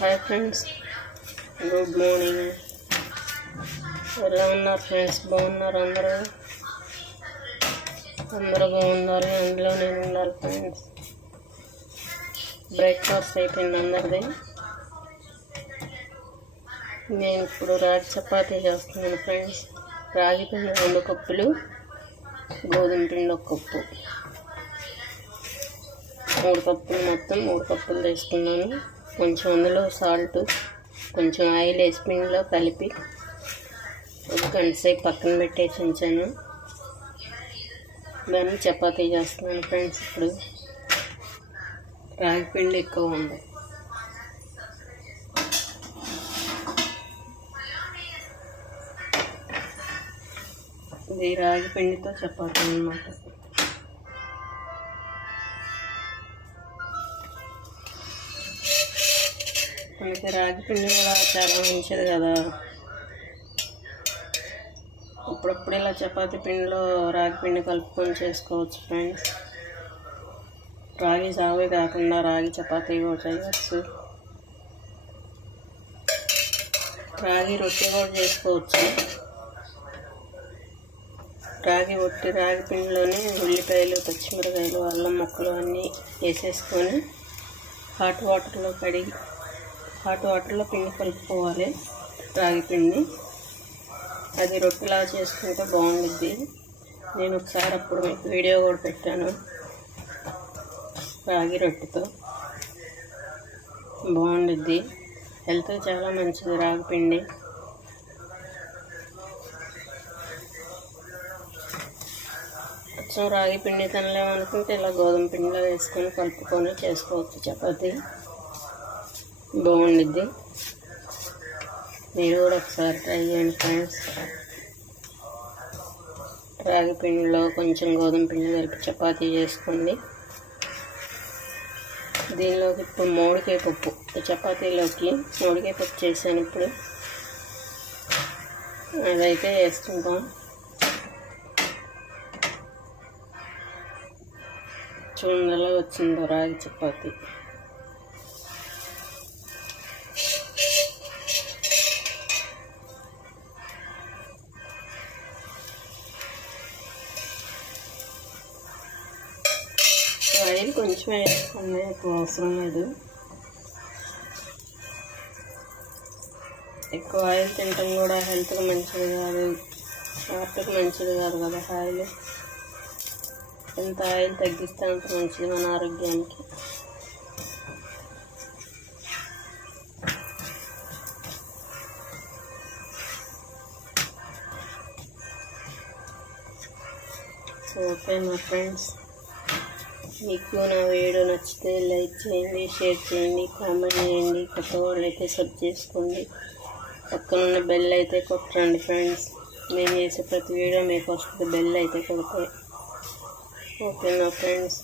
Hi friends, good morning. ఎలా ఉన్నారు friends? బాగున్నారు అందరూ బాగుండాలి, అందులో నేను ఉండాలి ఫ్రెండ్స్. బ్రేక్ఫాస్ట్ అయిపోయింది అందరిది. నేను ఇప్పుడు రాగి చపాతీ చేస్తున్నాను ఫ్రెండ్స్. రాగి పిండి 2 కప్పులు, గోధుమ పిండి 1 కప్పు, 3 కప్పులు, మొత్తం 3 కప్పులు తీసుకున్నాను. కొంచెం అందులో సాల్ట్, కొంచెం ఆయిల్ వేసి పిండిలో కలిపి 1 గంట సేపు పక్కన పెట్టేసి ఉంచాను. దాన్ని చపాతీ చేస్తున్నాను ఫ్రెండ్స్. ఇప్పుడు రాగి పిండి ఎక్కువ ఉంది. ఇది రాగి పిండితో చపాతీ అన్నమాట. మనకి రాగి పిండి కూడా చాలా మంచిది కదా. అప్పుడప్పుడు ఇలా చపాతీ పిండిలో రాగి పిండి కలుపుకొని చేసుకోవచ్చు ఫ్రెండ్స్. రాగి సాగు కాకుండా రాగి చపాతీ కూడా చేయవచ్చు. రాగి రొట్టె కూడా చేసుకోవచ్చు. రాగి పిండిలోనే ఉల్లిపాయలు, పచ్చిమిరకాయలు, అల్లం ముక్కలు అన్నీ వేసేసుకొని హాట్ వాటర్లో పిండి కలుపుకోవాలి. రాగి పిండి అది రొట్టెలా చేసుకుంటే బాగుంటుంది. నేను ఒకసారి అప్పుడు మీకు వీడియో కూడా పెట్టాను. రాగి రొట్టెతో బాగుంటుంది. హెల్త్కి చాలా మంచిది రాగి పిండి. కొంచెం రాగి పిండి తినలేమనుకుంటే ఇలా గోధుమ పిండిలో వేసుకొని కలుపుకొని చేసుకోవచ్చు చపాతీ. బాగుండిద్ది. మీరు కూడా ఒకసారి ట్రై చేయండి ఫ్రెండ్స్. రాగి పిండిలో కొంచెం గోధుమ పిండి కలిపి చపాతీ చేసుకోండి. దీనిలోకి ఇప్పుడు మామిడికాయ పప్పు, చపాతీలోకి మామిడికాయ పప్పు చేశాను. ఇప్పుడు అదైతే వేసుకుంటాం. చూడండి ఎలా వచ్చిందో రాగి చపాతీ. ఆయిల్ కొంచెం వేసుకున్నాయి, ఎక్కువ అవసరం లేదు. ఎక్కువ ఆయిల్ తినటం కూడా హెల్త్కి మంచిది కాదు, హార్ట్కి మంచిది కాదు కదా ఆయిల్. ఎంత ఆయిల్ తగ్గిస్తే అంత మంచిది మన ఆరోగ్యానికి. ఓకే మా ఫ్రెండ్స్, మీకు నా వీడియో నచ్చితే లైక్ చేయండి, షేర్ చేయండి, కామెంట్ చేయండి. కొత్త వాళ్ళు అయితే సబ్ చేసుకోండి. పక్కనున్న బెల్ అయితే కొట్టండి ఫ్రెండ్స్. నేను చేసే ప్రతి వీడియో మీకు వస్తుంది, బెల్ అయితే కొడతాయి. ఓకే నా ఫ్రెండ్స్,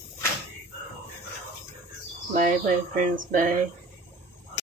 బాయ్ ఫ్రెండ్స్, బాయ్.